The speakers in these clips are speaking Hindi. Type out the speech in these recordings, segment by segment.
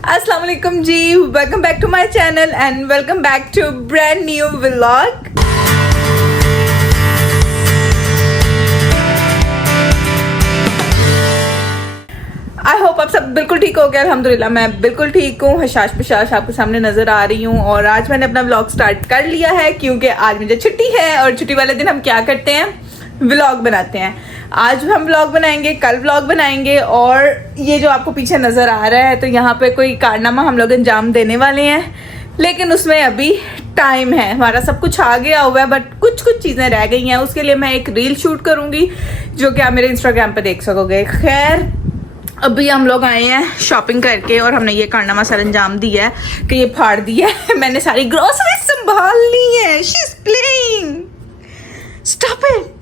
अस्सलाम वालेकुम जी, welcome back to my channel and welcome back to brand new vlog. I hope आप सब बिल्कुल ठीक हो गए। अल्हम्दुलिल्लाह मैं बिल्कुल ठीक हूँ, हशाश पिशाश आपके सामने नज़र आ रही हूँ। और आज मैंने अपना व्लॉग स्टार्ट कर लिया है क्योंकि आज मुझे छुट्टी है और छुट्टी वाले दिन हम क्या करते हैं, व्लॉग बनाते हैं। आज हम व्लॉग बनाएंगे, कल व्लॉग बनाएंगे। और ये जो आपको पीछे नज़र आ रहा है, तो यहाँ पे कोई कारनामा हम लोग अंजाम देने वाले हैं, लेकिन उसमें अभी टाइम है। हमारा सब कुछ आ गया हुआ है, बट कुछ चीज़ें रह गई हैं। उसके लिए मैं एक रील शूट करूँगी जो कि आप मेरे इंस्टाग्राम पे देख सकोगे। खैर, अभी हम लोग आए हैं शॉपिंग करके और हमने ये कारनामा सर अंजाम दिया है कि ये फाड़ दिया है। मैंने सारी ग्रोसरी संभाल ली है। She is playing, stop it.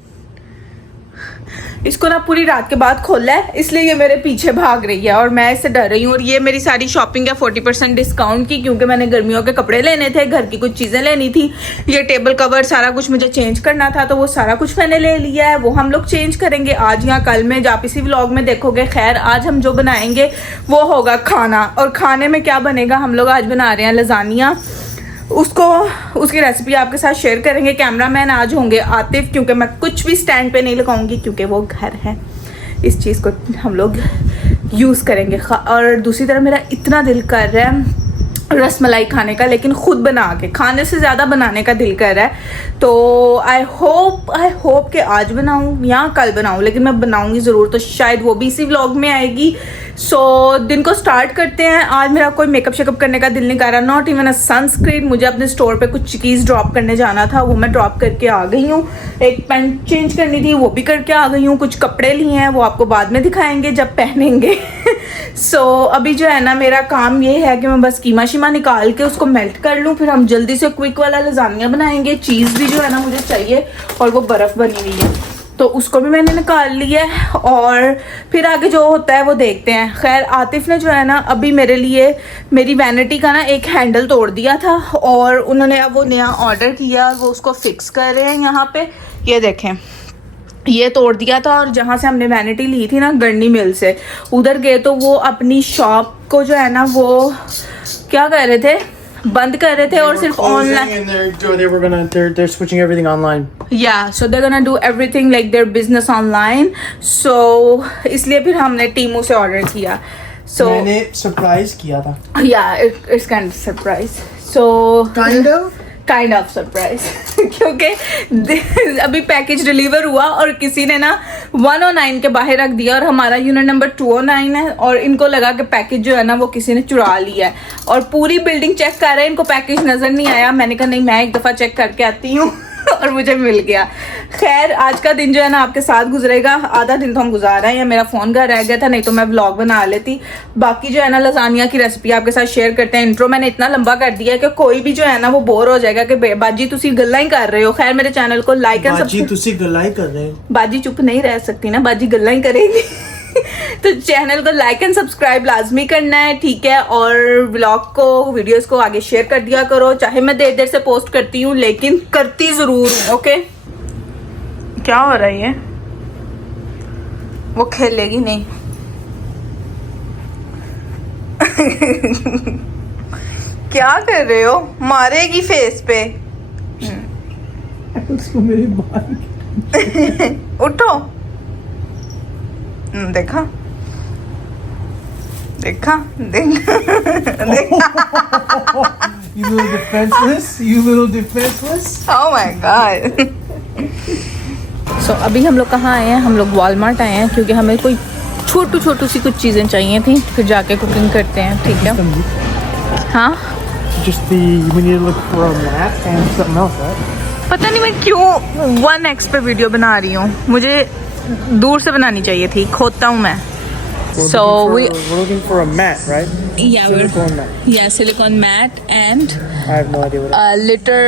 इसको ना पूरी रात के बाद खोला है, इसलिए ये मेरे पीछे भाग रही है और मैं इससे डर रही हूँ। और ये मेरी सारी शॉपिंग है 40% डिस्काउंट की, क्योंकि मैंने गर्मियों के कपड़े लेने थे, घर की कुछ चीज़ें लेनी थी। ये टेबल कवर सारा कुछ मुझे चेंज करना था, तो वो सारा कुछ मैंने ले लिया है। वो हम लोग चेंज करेंगे आज या कल में, जो आप इसी व्लॉग में देखोगे। खैर, आज हम जो बनाएंगे वो होगा खाना। और खाने में क्या बनेगा, हम लोग आज बना रहे हैं लजानिया। उसकी रेसिपी आपके साथ शेयर करेंगे। कैमरामैन आज होंगे आतिफ, क्योंकि मैं कुछ भी स्टैंड पे नहीं लगाऊंगी क्योंकि वो घर है। इस चीज़ को हम लोग यूज़ करेंगे। और दूसरी तरफ मेरा इतना दिल कर रहा है रसमलाई खाने का, लेकिन खुद बना के, खाने से ज़्यादा बनाने का दिल कर रहा है। तो आई होप कि आज बनाऊँ या कल बनाऊँ, लेकिन मैं बनाऊँगी ज़रूर। तो शायद वो भी इसी व्लॉग में आएगी। सो दिन को स्टार्ट करते हैं। आज मेरा कोई मेकअप शेकअप करने का दिल नहीं कर रहा, नॉट इवन अ सनस्क्रीन। मुझे अपने स्टोर पे कुछ चीज़ ड्रॉप करने जाना था, वो मैं ड्रॉप करके आ गई हूँ। एक पैंट चेंज करनी थी, वो भी करके आ गई हूँ। कुछ कपड़े लिए हैं, वो आपको बाद में दिखाएंगे जब पहनेंगे। सो अभी जो है ना, मेरा काम ये है कि मैं बस कीमा शीमा निकाल के उसको मेल्ट कर लूँ, फिर हम जल्दी से क्विक वाला लजानिया बनाएंगे। चीज़ भी जो है ना मुझे चाहिए, और वो बर्फ़ बनी हुई है, तो उसको भी मैंने निकाल लिया है। और फिर आगे जो होता है वो देखते हैं। खैर, आतिफ ने जो है ना अभी मेरे लिए मेरी वैनिटी का ना एक हैंडल तोड़ दिया था, और उन्होंने अब वो नया ऑर्डर किया, वो उसको फिक्स कर रहे हैं। यहाँ पे ये देखें, ये तोड़ दिया था। और जहाँ से हमने वैनिटी ली थी ना, गन्नी मिल से, उधर गए तो वो अपनी शॉप को जो है ना, वो क्या कर रहे थे, बंद कर रहे थे। और सिर्फ online, they're switching everything online. yeah, so they're gonna do everything like their business online. So इसलिए फिर हमने टीमू से ऑर्डर किया। So मैंने सरप्राइज किया था। yeah, it's kind of surprise. So kind of surprise क्योंकि अभी पैकेज डिलीवर हुआ और किसी ने ना 109 के बाहर रख दिया, और हमारा यूनिट नंबर 209 है। और इनको लगा कि पैकेज जो है ना वो किसी ने चुरा लिया है, और पूरी बिल्डिंग चेक कर रहे हैं, इनको पैकेज नज़र नहीं आया। मैंने कहा नहीं, मैं एक दफ़ा चेक करके आती हूँ। और मुझे मिल गया। खैर, आज का दिन जो है ना आपके साथ गुजरेगा। आधा दिन तो हम गुजार रहे हैं, मेरा फ़ोन घर रह गया था, नहीं तो मैं व्लॉग बना लेती। बाकी जो है ना लजानिया की रेसिपी आपके साथ शेयर करते हैं। इंट्रो मैंने इतना लंबा कर दिया है कि कोई भी जो है ना वो बोर हो जाएगा कि बाजी तुसी गल्ला ही कर रहे हो। खैर, मेरे चैनल को लाइक एंड बाजी चुप नहीं रह सकती ना, बाजी गल्ला ही करेगी। तो चैनल को लाइक एंड सब्सक्राइब लाजमी करना है, ठीक है। और व्लॉग को, वीडियोस को आगे शेयर कर दिया करो। चाहे मैं देर से पोस्ट करती हूँ, लेकिन करती जरूर हूँ, ओके। क्या हो रहा है ये? वो खेलेगी नहीं। क्या कर रहे हो? मारेगी फेस पे। मेरी बात उठो। देखा देखा देखा You little defenseless. Oh my God. So अभी हम लोग कहाँ आए हैं? हम लोग वॉलमार्ट आए हैं, क्योंकि हमें कोई छोटू सी कुछ चीज़ें चाहिए थी, फिर जाके कुकिंग करते हैं, ठीक है। हाँ, we need to look for a mat and something else, right? पता नहीं मैं क्यों 1x पे वीडियो बना रही हूँ, मुझे दूर से बनानी चाहिए थी, खोदता हूँ मैं। So we're looking for a mat, right? Yeah, silicone mat. Yeah, silicone mat and I have no idea what. a liter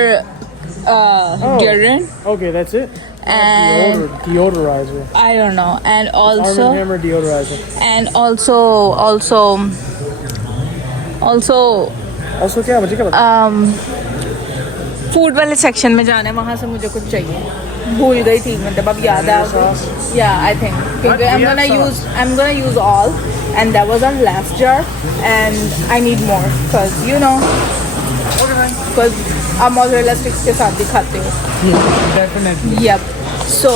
deodorant. Okay, that's it. And Deodorizer. I don't know, and Arm also & Hammer deodorizer. and also क्या? मुझे क्या पता? फूड वाले सेक्शन में जाना है, वहाँ से मुझे कुछ चाहिए। भूल गई थी, मतलब अब याद आ गई। या आई थिंक क्योंकि I'm gonna use all and that was on last jar and I need more because you know because आप mozzarella sticks के साथ भी खाते हो। Definitely. Yep. So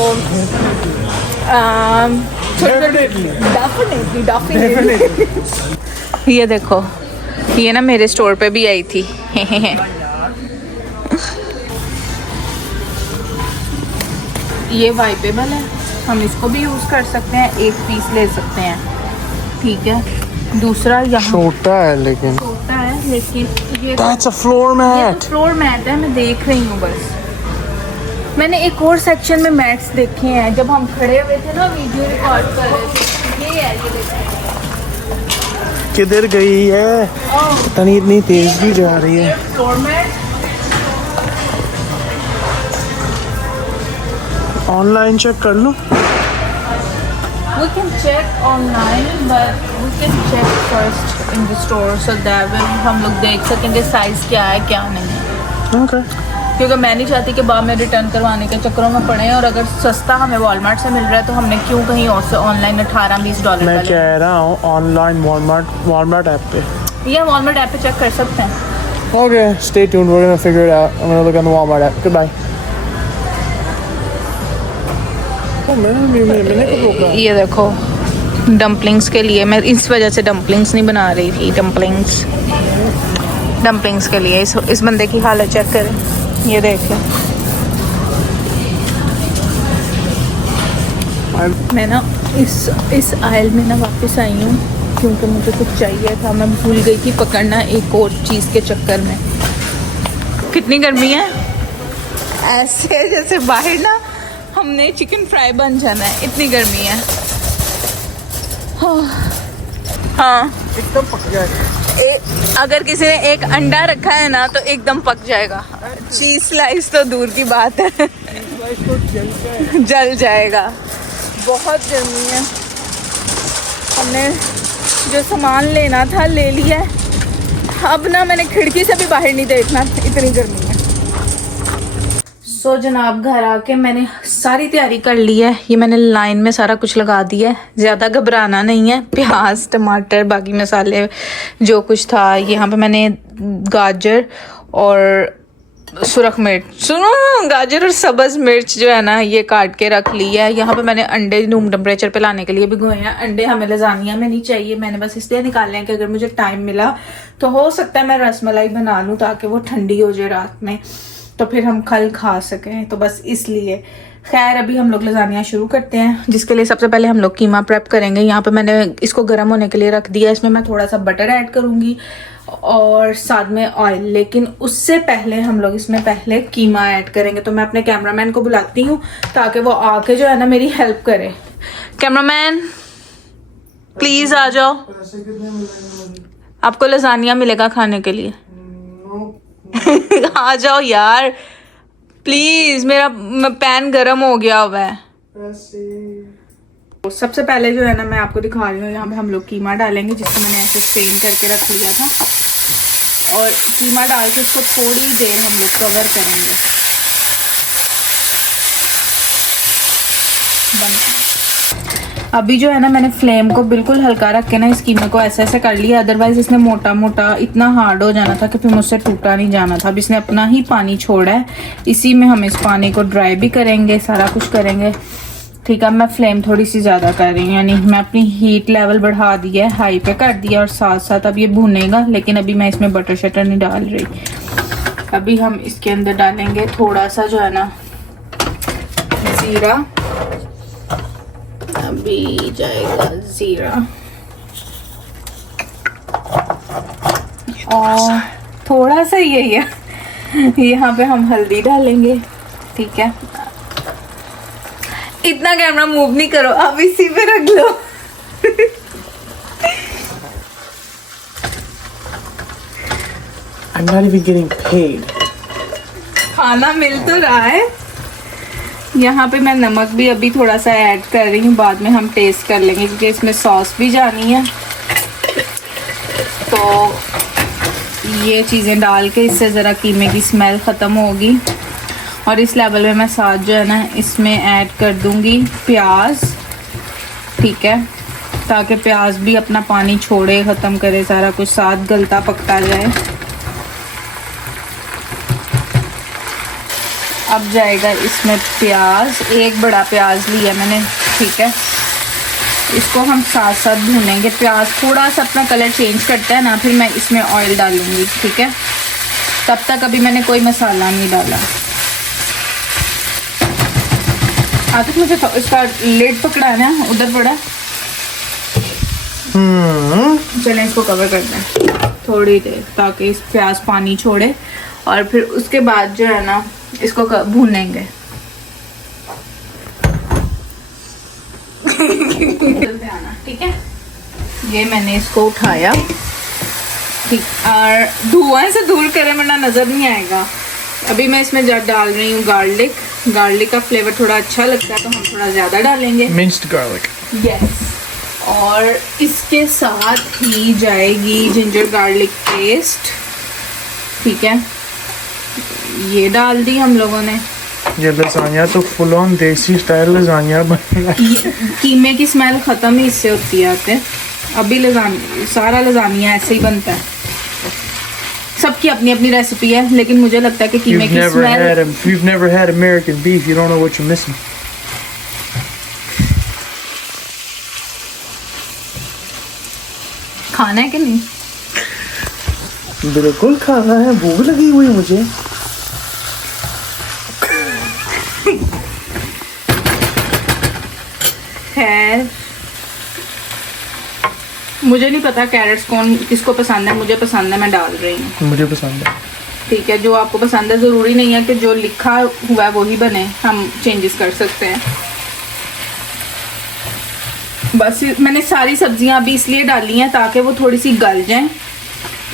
definitely. ये देखो, ये ना मेरे स्टोर पे भी आई थी। ये वाइपेबल है, हम इसको भी यूज़ कर सकते हैं, एक पीस ले सकते हैं, ठीक है। दूसरा यहाँ छोटा है लेकिन छोटा है, लेकिन ये That's a floor ये mat. तो फ्लोर मैट है, मैं देख रही हूँ बस। मैंने एक और सेक्शन में मैट्स देखे हैं जब हम खड़े हुए थे ना वीडियो रिकॉर्ड कर रहे थे। ये है, ये देखो। किधर गई है? पता नहीं, इतनी तेज भी जा रही है। फ्लोर मैट ऑनलाइन चेक कर लो। we can check online but we can check first in the store so that when हम लोग देख सकेंगे साइज क्या है क्या नहीं है। Okay. क्योंकि मैं नहीं चाहती कि बाद में रिटर्न करवाने के चक्करों में पड़े, और अगर सस्ता हमें वॉलमार्ट से मिल रहा है तो हमने क्यों कहीं और से ऑनलाइन $18-20 मैं का कह रहा हूँ ऑनलाइन वॉलमार्ट ऐप पे। ये वॉलमार्ट ऐप पे चेक कर सकते हैं। Okay, stay tuned. We're gonna figure it out. I'm gonna look on the Walmart app. Goodbye. Oh, मैंने कब रोका? ये देखो, डम्पलिंग्स के लिए मैं इस वजह से डम्पलिंग्स नहीं बना रही थी। डम्पलिंग्स के लिए इस बंदे की हालत चेक करें, ये देखें। मैं ना इस आयल में ना वापस आई हूँ क्योंकि मुझे कुछ चाहिए था, मैं भूल गई थी पकड़ना एक और चीज़ के चक्कर में। कितनी गर्मी है, ऐसे जैसे बाहर ना हमने चिकन फ्राई बन जाना है, इतनी गर्मी है। हाँ एकदम पक जाएगा। अगर किसी ने एक अंडा रखा है ना तो एकदम पक जाएगा। चीज स्लाइस तो दूर की बात है, जल जाएगा। बहुत गर्मी है, हमने जो सामान लेना था ले लिया है। अब ना मैंने खिड़की से भी बाहर नहीं देखना, इतनी गर्मी है। सो जनाब घर आके मैंने सारी तैयारी कर ली है। ये मैंने लाइन में सारा कुछ लगा दिया है, ज़्यादा घबराना नहीं है। प्याज टमाटर बाकी मसाले जो कुछ था, यहाँ पे मैंने गाजर और सुरख मिर्च, सुनो, गाजर और सब्ज़ मिर्च जो है ना ये काट के रख ली है। यहाँ पे मैंने अंडे रूम टेम्परेचर पे लाने के लिए भिगोए हैं। अंडे हमें लजानिया में नहीं चाहिए, मैंने बस इसलिए निकाले हैं कि अगर मुझे टाइम मिला तो हो सकता है मैं रसमलाई बना लूँ ताकि वो ठंडी हो जाए रात में, तो फिर हम कल खा सकें, तो बस इसलिए। खैर अभी हम लोग लजानिया शुरू करते हैं, जिसके लिए सबसे पहले हम लोग कीमा प्रेप करेंगे। यहाँ पे मैंने इसको गर्म होने के लिए रख दिया, इसमें मैं थोड़ा सा बटर ऐड करूँगी और साथ में ऑयल, लेकिन उससे पहले हम लोग इसमें पहले कीमा ऐड करेंगे। तो मैं अपने कैमरामैन को बुलाती हूँ ताकि वो आके जो है ना मेरी हेल्प करे। कैमरामैन प्लीज़ आ जाओ, आपको लजानिया मिलेगा खाने के लिए। आ जाओ यार प्लीज, मेरा पैन गरम हो गया हुआ है। तो सबसे पहले जो है ना मैं आपको दिखा रही हूँ, यहाँ पे हम लोग कीमा डालेंगे जिसको मैंने ऐसे स्टेन करके रख लिया था, और कीमा डाल के उसको थोड़ी देर हम लोग कवर करेंगे। अभी जो है ना मैंने फ्लेम को बिल्कुल हल्का रख के ना इस कीमे को ऐसे ऐसे कर लिया, अदरवाइज इसने मोटा मोटा इतना हार्ड हो जाना था कि फिर मुझसे टूटा नहीं जाना था। अब इसने अपना ही पानी छोड़ा है, इसी में हम इस पानी को ड्राई भी करेंगे, सारा कुछ करेंगे। ठीक है, मैं फ्लेम थोड़ी सी ज़्यादा कर रही हूँ, यानी मैं अपनी हीट लेवल बढ़ा दिया है, हाई पे कर दिया, और साथ साथ अब ये भुनेगा। लेकिन अभी मैं इसमें बटर शटर नहीं डाल रही। अभी हम इसके अंदर डालेंगे थोड़ा सा जो है ना ज़ीरा, अभी जाएगा ज़ीरा, और थोड़ा सा यही है, यहाँ पे हम हल्दी डालेंगे। ठीक है, इतना कैमरा मूव नहीं करो, अब इसी पे रख लो। I'm not even getting paid. खाना मिल तो रहा है। यहाँ पे मैं नमक भी अभी थोड़ा सा ऐड कर रही हूँ, बाद में हम टेस्ट कर लेंगे क्योंकि इसमें सॉस भी जानी है। तो ये चीज़ें डाल के इससे ज़रा कीमे की स्मेल ख़त्म होगी। और इस लेवल में मैं साथ जो है ना इसमें ऐड कर दूंगी प्याज, ठीक है, ताकि प्याज भी अपना पानी छोड़े, ख़त्म करे, सारा कुछ साथ गलता पकता जाए। अब जाएगा इसमें प्याज, एक बड़ा प्याज लिया मैंने, ठीक है। इसको हम साथ साथ भूनेंगे। प्याज थोड़ा सा अपना कलर चेंज करता है ना, फिर मैं इसमें ऑयल डालूंगी, ठीक है। तब तक अभी मैंने कोई मसाला नहीं डाला। आतिफ मुझे तो इसका लिड पकड़ा है ना, उधर पड़ा। चलें इसको कवर कर दें थोड़ी देर, ताकि इस प्याज पानी छोड़े, और फिर उसके बाद जो है ना इसको भूनेंगे। ठीक है, ये मैंने इसको उठाया, ठीक, और धुआं से दूर करें वरना नजर नहीं आएगा। अभी मैं इसमें डाल रही हूँ गार्लिक। गार्लिक का फ्लेवर थोड़ा अच्छा लगता है तो हम थोड़ा ज्यादा डालेंगे। Minced garlic. यस। और इसके साथ ही जाएगी जिंजर गार्लिक पेस्ट, ठीक है, ये डाल दी हम लोगों ने। ये लजानिया तो फुल ऑन देसी स्टाइल लजानिया बनेगा। कीमे की स्मेल खत्म ही इससे होती है। आते अभी सारा लजानिया ऐसे ही बनता है, सबकी अपनी अपनी रेसिपी है, लेकिन मुझे लगता है कि कीमे की smell. If you've never had American beef, you don't know what you're missing. खाना है कि नहीं? बिल्कुल खाना है, भूख लगी हुई मुझे। खैर, मुझे नहीं पता कैरेट्स कौन किसको पसंद है, मुझे पसंद है, मैं डाल रही हूँ। मुझे पसंद है। ठीक है, जो आपको पसंद है, ज़रूरी नहीं है कि जो लिखा हुआ है वही बने, हम चेंजेस कर सकते हैं। बस मैंने सारी सब्जियां अभी इसलिए डाली हैं ताकि वो थोड़ी सी गल जाएं,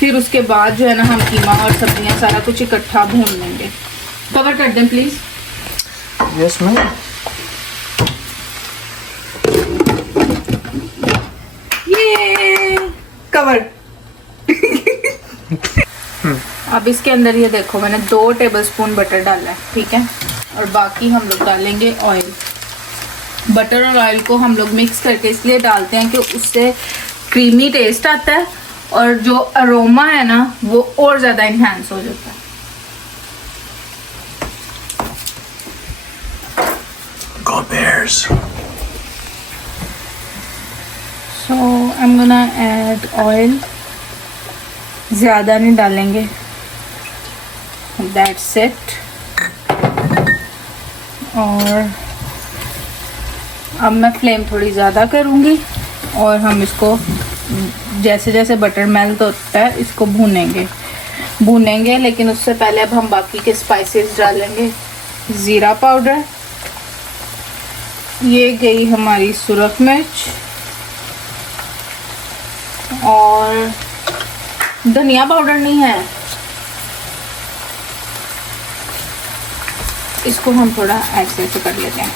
फिर उसके बाद जो है ना हम कीमा और सब्जियां सारा कुछ इकट्ठा भून लेंगे। कवर कर दें प्लीज़। Yes ma'am. ये कवर। अब इसके अंदर ये देखो मैंने 2 टेबलस्पून बटर डाला है, ठीक है, और बाकी हम लोग डालेंगे ऑयल। बटर और ऑयल को हम लोग मिक्स करके इसलिए डालते हैं कि उससे क्रीमी टेस्ट आता है और जो अरोमा है ना वो और ज़्यादा इन्हांस हो जाता है। Go Bears. So I'm gonna add oil, ज़्यादा नहीं डालेंगे, that's it। और अब मैं फ्लेम थोड़ी ज़्यादा करूँगी और हम इसको जैसे जैसे बटर मेल्ट होता है इसको भूनेंगे, लेकिन उससे पहले अब हम बाकी के स्पाइसेस डालेंगे। ज़ीरा पाउडर, ये गई हमारी सुरख मिर्च, और धनिया पाउडर नहीं है, इसको हम थोड़ा ऐसे कर लेते हैं।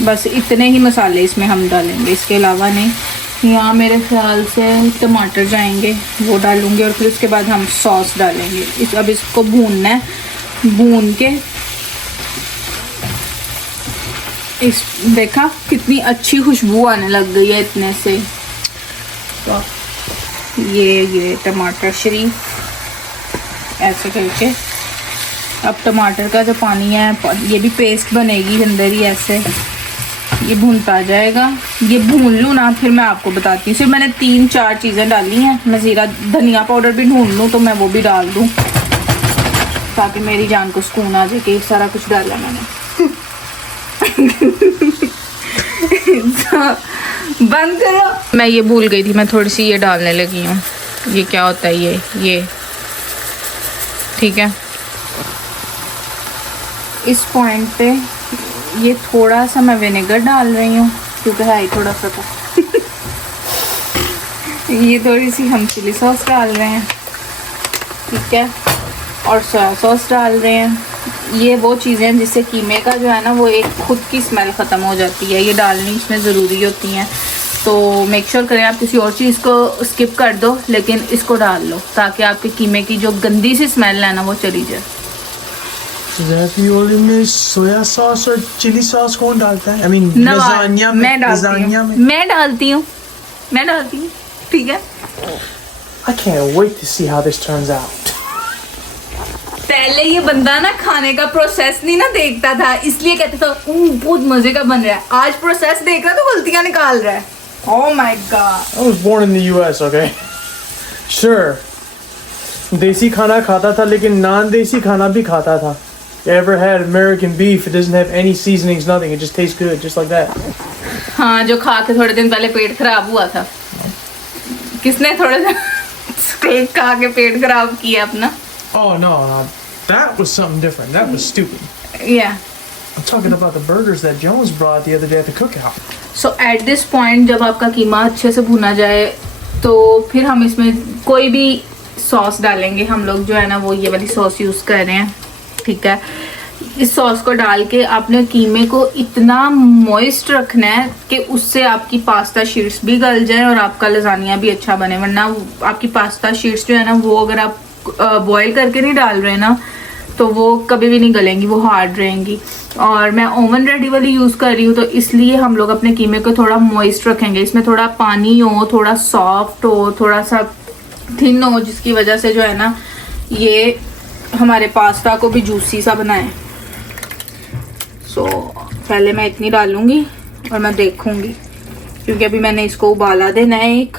बस इतने ही मसाले इसमें हम डालेंगे, इसके अलावा नहीं। यहाँ मेरे ख्याल से टमाटर जाएंगे, वो डालूंगे, और फिर उसके बाद हम सॉस डालेंगे। अब इसको भूनना है, भून के इस देखा कितनी अच्छी खुशबू आने लग गई है इतने से। तो ये टमाटर शरीफ ऐसे करके, अब टमाटर का जो पानी है ये भी पेस्ट बनेगी अंदर ही, ऐसे ये भूनता जाएगा। ये भून लूँ ना फिर मैं आपको बताती हूँ। सिर्फ मैंने 3-4 चीज़ें डाली हैं। मैं ज़ीरा धनिया पाउडर भी ढूंढ लूँ तो मैं वो भी डाल दूँ, ताकि मेरी जान को सुकून आ जाए कि सारा कुछ डाला मैंने। बंद करो। मैं ये भूल गई थी, मैं थोड़ी सी ये डालने लगी हूँ। ये क्या होता है ये ठीक है। इस पॉइंट पे ये थोड़ा सा मैं विनेगर डाल रही हूँ क्योंकि है ही थोड़ा सा तो। ये थोड़ी सी हम चिली सॉस डाल रहे हैं, ठीक है, और सोया सॉस डाल रहे हैं। ये वो चीज़ें हैं जिससे कीमे का जो है ना वो एक खुद की स्मेल ख़त्म हो जाती है। ये डालनी इसमें ज़रूरी होती हैं तो मेक श्योर करें आप किसी और चीज़ को स्किप कर दो, लेकिन इसको डाल लो ताकि आपके कीमे की जो गंदी सी स्मेल है ना वो चली जाए। ravioli में सोया सॉस और चिली सॉस कौन डालता है? I mean, lasagna में, मैं डालती हूँ, मैं डालती हूँ, ठीक है। I can't wait to see how this turns out. पहले ये बंदा ना खाने का प्रोसेस नहीं ना देखता था, इसलिए कहते था बहुत मजे का बन रहा है। आज प्रोसेस देख रहा तो गलतियां निकाल रहा है। Oh my God. I was born in the US, okay? Sure. देसी खाना खाता था लेकिन नान देसी खाना भी खाता था. You ever had American beef? It doesn't have any seasonings, nothing. It just tastes good, just like that. हाँ, जो खा के थोड़े दिन पहले पेट खराब हुआ था। किसने थोड़े दिन स्टेक खा के पेट खराब किया अपना? Oh no, that was something different. That was stupid. Yeah. I'm talking about the burgers that Jones brought the other day at the cookout. So at this point जब आपका कीमा अच्छे से भुना जाए तो फिर हम इसमें कोई भी सॉस डालेंगे। हम लोग जो है ना वो ये वाली सॉस यूज़ कर रहे हैं, ठीक है। इस सॉस को डाल के आपने कीमे को इतना मॉइस्ट रखना है कि उससे आपकी पास्ता शीट्स भी गल जाए और आपका लजानिया भी अच्छा बने। वरना आपकी पास्ता शीट्स जो है ना वो अगर आप बॉईल करके नहीं डाल रहे ना तो वो कभी भी नहीं गलेंगी, वो हार्ड रहेंगी। और मैं ओवन रेडी वाली यूज़ कर रही हूँ तो इसलिए हम लोग अपने कीमे को थोड़ा मॉइस्ट रखेंगे। इसमें थोड़ा पानी हो, थोड़ा सॉफ्ट हो, थोड़ा सा थिन हो, जिसकी वजह से जो है ना ये हमारे पास्ता को भी जूसी सा बनाए। सो पहले मैं इतनी डालूंगी और मैं देखूंगी क्योंकि अभी मैंने इसको उबाला देना है एक।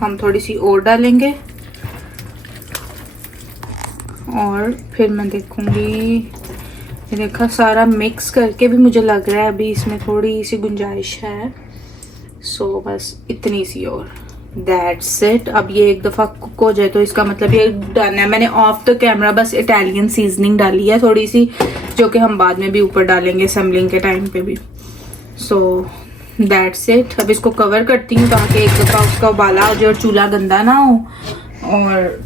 हम थोड़ी सी और डालेंगे और फिर मैं देखूंगी। ये देखा सारा मिक्स करके भी मुझे लग रहा है अभी इसमें थोड़ी सी गुंजाइश है। सो बस इतनी सी और दैट्स इट। अब ये एक दफ़ा कुक हो जाए तो इसका मतलब ये डन है। मैंने ऑफ द कैमरा बस इटालियन सीजनिंग डाली है थोड़ी सी, जो कि हम बाद में भी ऊपर डालेंगे असेंबलिंग के टाइम पे भी। So that's it. अब इसको कवर करती हूँ ताकि एक दफ़ा उसका उबाला हो जाए और चूल्हा गंदा ना हो। और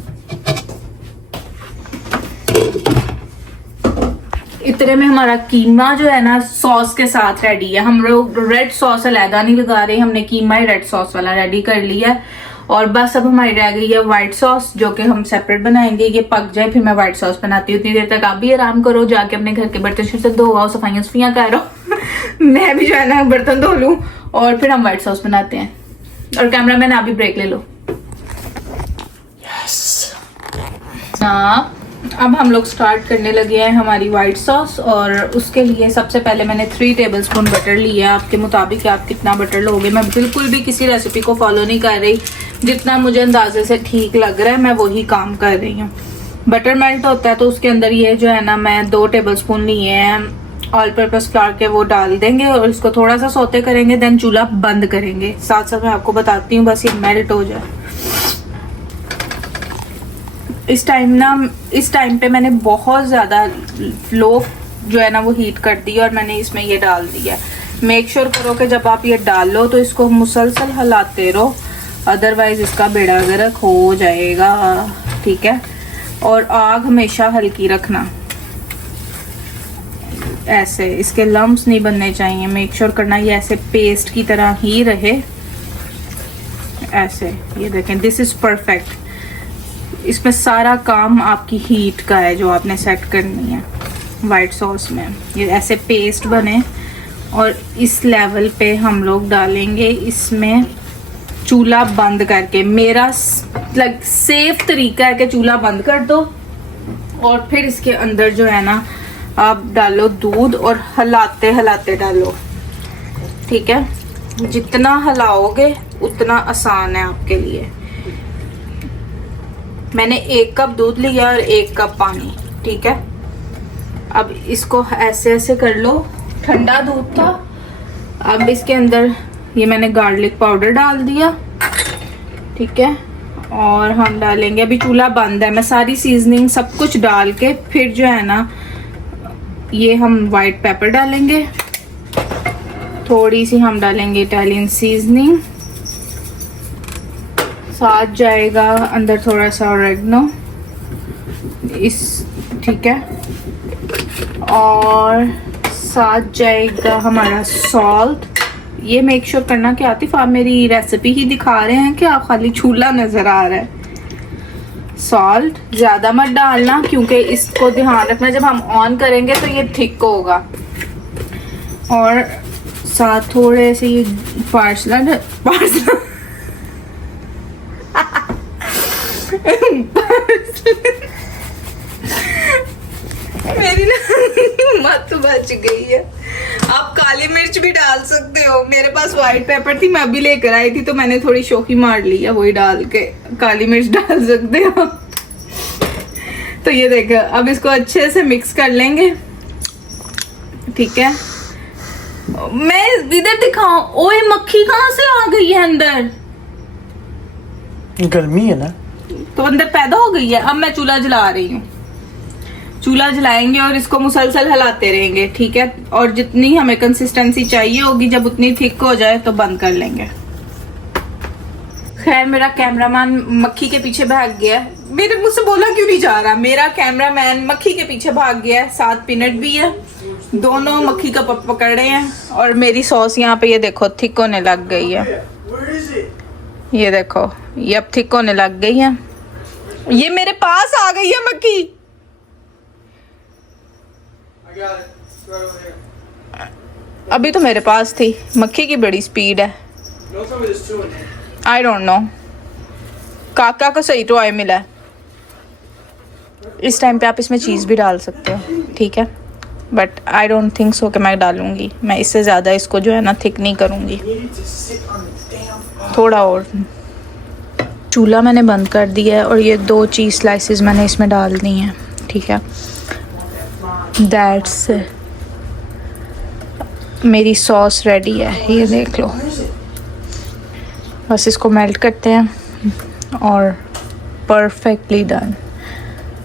इतने में हमारा कीमा जो है ना सॉस के साथ रेडी है। हम लोग रेड सॉस अलहदा नहीं लगा रहे, हमने कीमा ही रेड सॉस वाला रेडी कर लिया है। और बस अब हमारी रह गई है व्हाइट सॉस, जो कि हम सेपरेट बनाएंगे। ये पक जाए फिर मैं व्हाइट सॉस बनाती हूँ। उतनी देर तक आप भी आराम करो, जाके अपने घर के बर्तन से धो आओ, सफाइयाँ करो। मैं भी जो है ना बर्तन धो लूँ और फिर हम व्हाइट सॉस बनाते हैं। और कैमरा मैन आप भी ब्रेक ले लो। हाँ, अब हम लोग स्टार्ट करने लगे हैं हमारी वाइट सॉस। और उसके लिए सबसे पहले मैंने 3 टेबलस्पून बटर लिया। आपके मुताबिक आप कितना बटर लोगे। मैं बिल्कुल भी किसी रेसिपी को फॉलो नहीं कर रही, जितना मुझे अंदाजे से ठीक लग रहा है मैं वही काम कर रही हूँ। बटर मेल्ट होता है तो उसके अंदर ये जो है ना मैं 2 टेबलस्पून लिए हैं ऑल पर्पस फ्लावर के, वो डाल देंगे और इसको थोड़ा सा सौते करेंगे, देन चूल्हा बंद करेंगे। साथ साथ मैं आपको बताती हूँ बस ये मेल्ट हो जाए। इस टाइम पे मैंने बहुत ज़्यादा लो जो है ना वो हीट कर दी और मैंने इसमें ये डाल दिया। मेक श्योर करो कि जब आप ये डालो तो इसको मुसलसल हिलाते रहो, अदरवाइज इसका बेड़ा गर्क हो जाएगा, ठीक है। और आग हमेशा हल्की रखना, ऐसे इसके लम्प्स नहीं बनने चाहिए। मेक श्योर करना ये ऐसे पेस्ट की तरह ही रहे, ऐसे। ये देखें, दिस इज़ परफेक्ट। इसमें सारा काम आपकी हीट का है जो आपने सेट करनी है वाइट सॉस में। ये ऐसे पेस्ट बने और इस लेवल पे हम लोग डालेंगे इसमें चूल्हा बंद करके। मेरा सेफ तरीका है कि चूल्हा बंद कर दो और फिर इसके अंदर जो है ना आप डालो दूध और हिलाते हिलाते डालो, ठीक है। जितना हिलाओगे उतना आसान है आपके लिए। मैंने 1 कप दूध लिया और 1 कप पानी, ठीक है। अब इसको ऐसे ऐसे कर लो, ठंडा दूध था। अब इसके अंदर ये मैंने गार्लिक पाउडर डाल दिया, ठीक है। और हम डालेंगे, अभी चूल्हा बंद है, मैं सारी सीजनिंग सब कुछ डाल के फिर जो है ना ये हम वाइट पेपर डालेंगे, थोड़ी सी हम डालेंगे इटालियन सीजनिंग, साथ जाएगा अंदर थोड़ा सा ऑरेगनो, ठीक है। और साथ जाएगा हमारा सॉल्ट, ये मेक श्योर करना कि आतिफ आप मेरी रेसिपी ही दिखा रहे हैं कि आप खाली छोला नजर आ रहा है। सॉल्ट ज्यादा मत डालना क्योंकि इसको ध्यान रखना जब हम ऑन करेंगे तो ये थिक होगा। और साथ थोड़े से ये पार्सला मेरी ना मत बच गई है। आप काली मिर्च भी डाल सकते हो, मेरे पास व्हाइट पेपर थी मैं अभी लेकर आई थी तो मैंने थोड़ी शौकी मार ली है, वही डाल के काली मिर्च डाल सकते हो। तो ये देखो अब इसको अच्छे से मिक्स कर लेंगे, ठीक है। मैं इधर दिखाऊं, ओए मक्खी कहाँ से आ गई है अंदर? गर्मी है ना तो अंदर पैदा हो गई है। अब मैं चूल्हा जला रही हूँ, चूल्हा जलाएंगे और इसको मुसलसल हिलाते रहेंगे, ठीक है। और जितनी हमें कंसिस्टेंसी चाहिए होगी जब उतनी थिक हो जाए तो बंद कर लेंगे। खैर मेरा कैमरामैन मक्खी के पीछे भाग गया है। मेरे मुझसे बोला क्यों नहीं जा रहा? मेरा कैमरामैन मक्खी के पीछे भाग गया है, 7 मिनट भी है, दोनों मक्खी का पकड़ रहे हैं। और मेरी सॉस यहाँ पे ये देखो थिक होने लग गई है, ये देखो ये अब थिक होने लग गई है। ये मेरे पास आ गई है मक्खी। अभी तो मेरे पास थी। मक्खी की बड़ी स्पीड है। आई डोंट नो, काका को सही टॉय मिला है। इस टाइम पे आप इसमें चीज़ भी डाल सकते हो, ठीक है, but I don't think so कि मैं डालूंगी। मैं इससे ज़्यादा इसको जो है ना थिक नहीं करूँगी, थोड़ा और। चूल्हा मैंने बंद कर दिया है और ये 2 चीज़ स्लाइसेस मैंने इसमें डाल दी हैं, ठीक है। दैट्स मेरी सॉस रेडी है, ये देख लो। बस इसको मेल्ट करते हैं और परफेक्टली डन।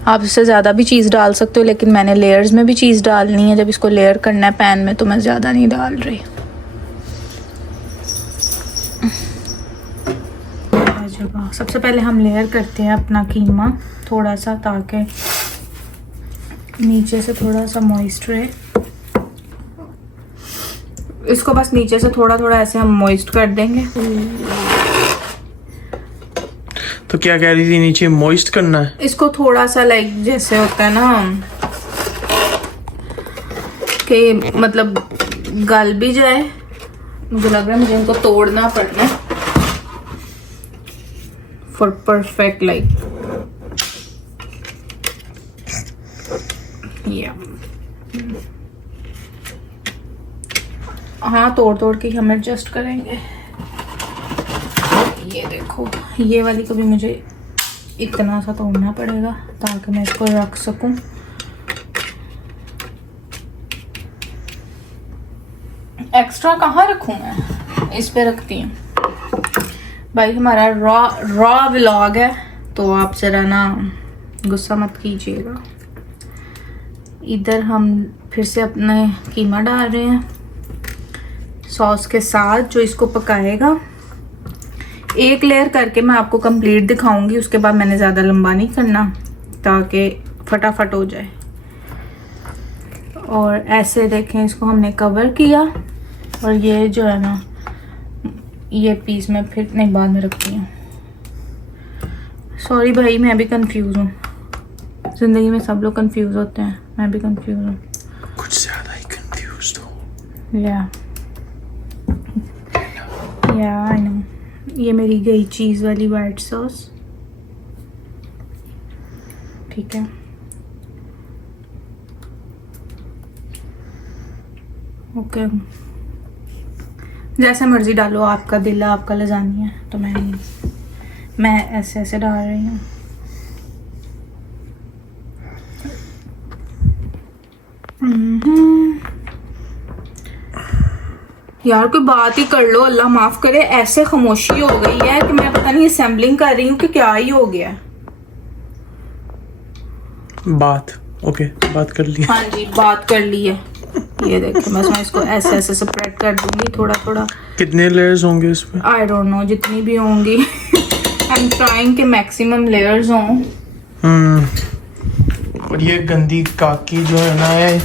आप इससे ज़्यादा भी चीज़ डाल सकते हो, लेकिन मैंने लेयर्स में भी चीज़ डालनी है। जब इसको लेयर करना है पैन में तो मैं ज़्यादा नहीं डाल रही। सबसे पहले हम लेयर करते हैं अपना कीमा थोड़ा सा, ताकि नीचे से थोड़ा सा मॉइस्ट रहे। इसको बस नीचे से थोड़ा थोड़ा ऐसे हम मॉइस्ट कर देंगे। तो क्या कह रही थी, नीचे मॉइस्ट करना है इसको थोड़ा सा, लाइक जैसे होता है ना कि मतलब गल भी जाए। मुझे लग रहा है मुझे इनको तोड़ना पड़ना है फॉर परफेक्ट लाइक या। हाँ तोड़ तोड़ के हम एडजस्ट करेंगे। ये देखो ये वाली को भी मुझे इतना सा तोड़ना पड़ेगा ताकि मैं इसको रख सकूं। एक्स्ट्रा कहाँ रखूं मैं, इस पे रखती हूँ। भाई हमारा रॉ व्लॉग है तो आप जरा ना गुस्सा मत कीजिएगा। इधर हम फिर से अपने कीमा डाल रहे हैं सॉस के साथ, जो इसको पकाएगा। एक लेयर करके मैं आपको कंप्लीट दिखाऊंगी, उसके बाद मैंने ज़्यादा लंबा नहीं करना ताकि फटाफट हो जाए। और ऐसे देखें, इसको हमने कवर किया और ये जो है ना ये पीस मैं फिर नहीं बाद में रखती हूँ। सॉरी भाई मैं भी कंफ्यूज हूँ, जिंदगी में सब लोग कंफ्यूज होते हैं, मैं भी कंफ्यूज हूँ, कुछ ज्यादा ही कंफ्यूज हो। या आई नो। ये मेरी गई चीज़ वाली वाइट सॉस, ठीक है। ओके जैसे मर्जी डालो, आपका दिल है, आपका लजानी है, तो मैं ऐसे ऐसे डाल रही हूँ। यार कोई बात ही कर लो, अल्लाह माफ करे। ऐसे खामोशी हो गई है कि मैं पता नहीं असेंबलिंग कर रही हूँ कि क्या ही हो गया। बात ओके, बात कर ली। हाँ जी बात कर ली है। ये देखो बस मैं इसको ऐसे ऐसे स्प्रेड कर दूंगी थोड़ा थोड़ा। कितने लेयर्स होंगे इसमें? आई डोंट नो, जितनी भी होंगी। आई एम ट्राइंग के मैक्सिमम लेयर्स हों। और ये गंदी काकी जो है ना, ये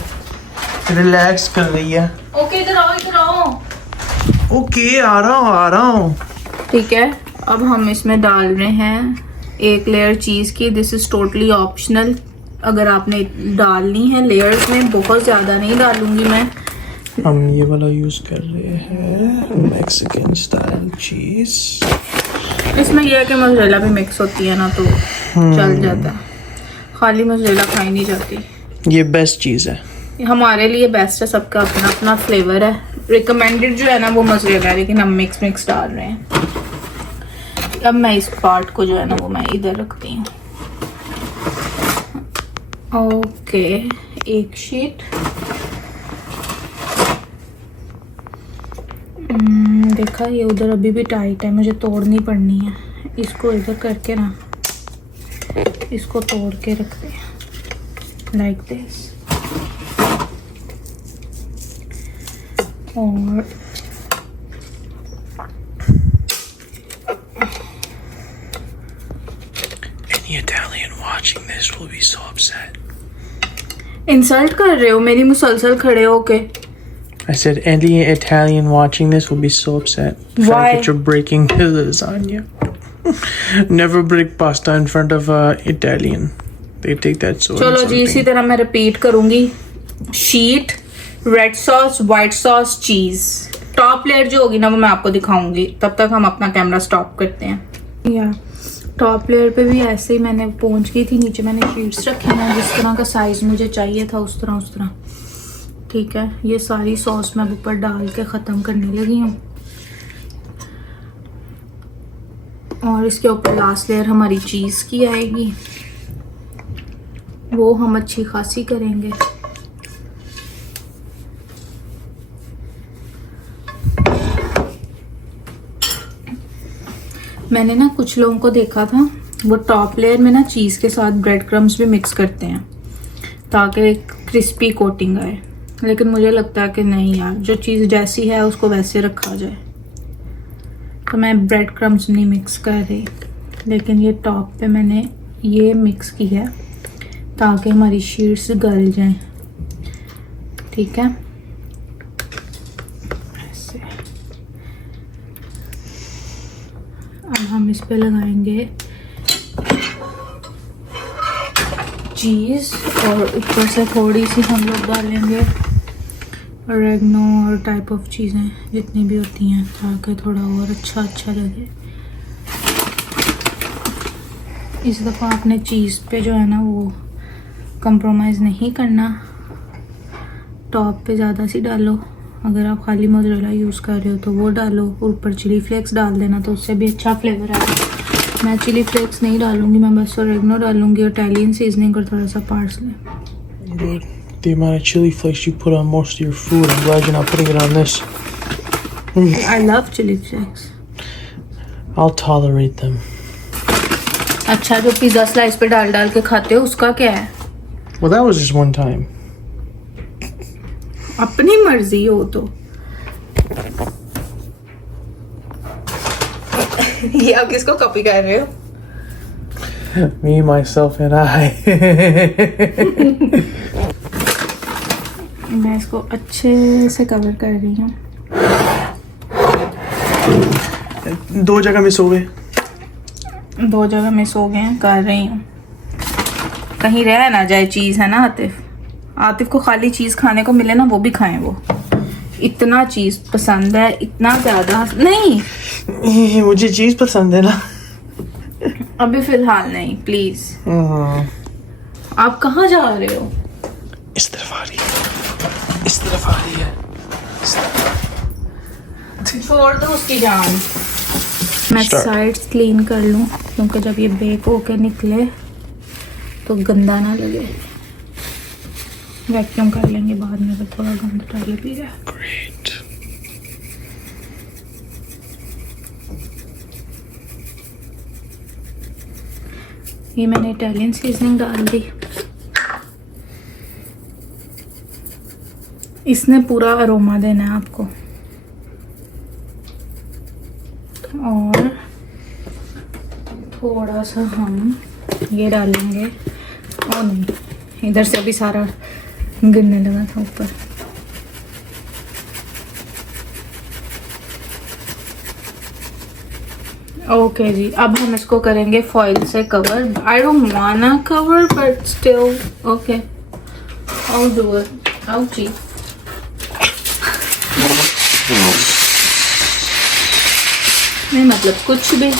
रिलैक्स कर रही है। ओके इधर आओ, इधर आओ। ओके आ रहा हूँ। ठीक है, अब हम इसमें डाल रहे हैं 1 लेयर चीज़ की। दिस इज़ टोटली ऑप्शनल, अगर आपने डालनी है लेयर्स में, बहुत ज़्यादा नहीं डालूंगी मैं। हम ये वाला यूज कर रहे हैं, मैक्सिकन स्टाइल चीज। इसमें यह है कि मोज़रेला भी मिक्स होती है ना, तो चल जाता है। खाली मोज़रेला खाई नहीं जाती। ये बेस्ट चीज है, हमारे लिए बेस्ट है, सबका अपना अपना फ्लेवर है। रिकमेंडेड जो है ना वो मोज़रेला है, लेकिन हम मिक्स डाल रहे हैं। अब मैं इस पार्ट को जो है ना वो मैं इधर रखती हूँ। ओके, एक शीट। देखा, ये उधर अभी भी टाइट है, मुझे तोड़नी पड़नी है। इसको इधर करके ना इसको तोड़ के रखते हैं लाइक दिस। और Any Italian watching this will be so upset. Insult कर रहे हो मेरी मुसलसल खड़े होके। I said any Italian watching this will be so upset. The Why? fact that you're breaking the lasagna. Never break pasta in front of Italian. They take that so चलो जी, इसी तरह मैं रिपीट करूंगी। Sheet, red sauce, white sauce, चीज। टॉप लेयर जो होगी ना वो मैं आपको दिखाऊंगी, तब तक हम अपना कैमरा स्टॉप करते हैं। या टॉप लेयर पे भी ऐसे ही मैंने पहुंच गई थी। नीचे मैंने शीट्स रखे हैं, जिस तरह का साइज मुझे चाहिए था उस तरह। ठीक है, ये सारी सॉस मैं ऊपर डाल के ख़त्म करने लगी हूँ। और इसके ऊपर लास्ट लेयर हमारी चीज़ की आएगी, वो हम अच्छी खासी करेंगे। मैंने ना कुछ लोगों को देखा था, वो टॉप लेयर में ना चीज़ के साथ ब्रेड क्रम्स भी मिक्स करते हैं ताकि एक क्रिस्पी कोटिंग आए, लेकिन मुझे लगता है कि नहीं यार, जो चीज़ जैसी है उसको वैसे रखा जाए। तो मैं ब्रेड क्रम्स नहीं मिक्स कर रही, लेकिन ये टॉप पे मैंने ये मिक्स किया है ताकि हमारी शीट्स गल जाएं। ठीक है, ऐसे। अब हम इस पे लगाएंगे चीज़ और ऊपर से थोड़ी सी हम लोग डालेंगे ऑरेगनो और टाइप ऑफ चीज़ें जितनी भी होती हैं, ताकि थोड़ा और अच्छा लगे। इस दफ़ा आपने चीज़ पे जो है ना वो कंप्रोमाइज़ नहीं करना। टॉप पे ज़्यादा सी डालो, अगर आप खाली मोज़रेला यूज़ कर रहे हो तो वो डालो, ऊपर चिली फ्लेक्स डाल देना तो उससे भी अच्छा फ्लेवर आएगा। मैं चिली फ्लेक्स नहीं डालूंगी, मैं बस ऑरेगनो डालूंगी, इटालियन सीजनिंग और थोड़ा सा parsley. The amount of chili flakes you put on most of your food, I'm glad you're not putting it on this. I love chili flakes. I'll tolerate them. अच्छा, जो पिज़्ज़ा स्लाइस पे डाल के खाते हो उसका क्या है? Well, that was just one time. अपनी मर्जी हो तो। ये आप किसको कॉपी कर रहे हो? Me, myself, and I. मैं इसको अच्छे से कवर कर रही हूँ। 2 जगह मिस हो गए। 2 जगह मिस हो गए हैं, कर रही हूँ, कहीं रह ना जाए चीज़, है ना आतिफ को खाली चीज़ खाने को मिले ना वो भी खाएं। वो इतना चीज़ पसंद है, इतना ज़्यादा नहीं। मुझे चीज़ पसंद है ना। अभी फिलहाल नहीं, प्लीज़। आप कहाँ जा रहे हो? इस तरफ आ रही है, इस तरफ आ रही है। छोड़ दो उसकी जान। मैं साइड्स क्लीन कर लूँ, क्योंकि जब ये बेक होके निकले तो गंदा ना लगे। वैक्यूम कर लेंगे बाद में, तो थोड़ा गंद डाले भी है। Great. ये मैंने इटालियन सीजनिंग डाल दी। इसने पूरा अरोमा देना है आपको। और थोड़ा सा हम ये डालेंगे। ओ नहीं, इधर से भी सारा गिरने लगा था ऊपर। ओके जी, अब हम इसको करेंगे फॉइल से cover. I don't want cover but still okay, I'll do it. Ouchie. नहीं मतलब कुछ भी.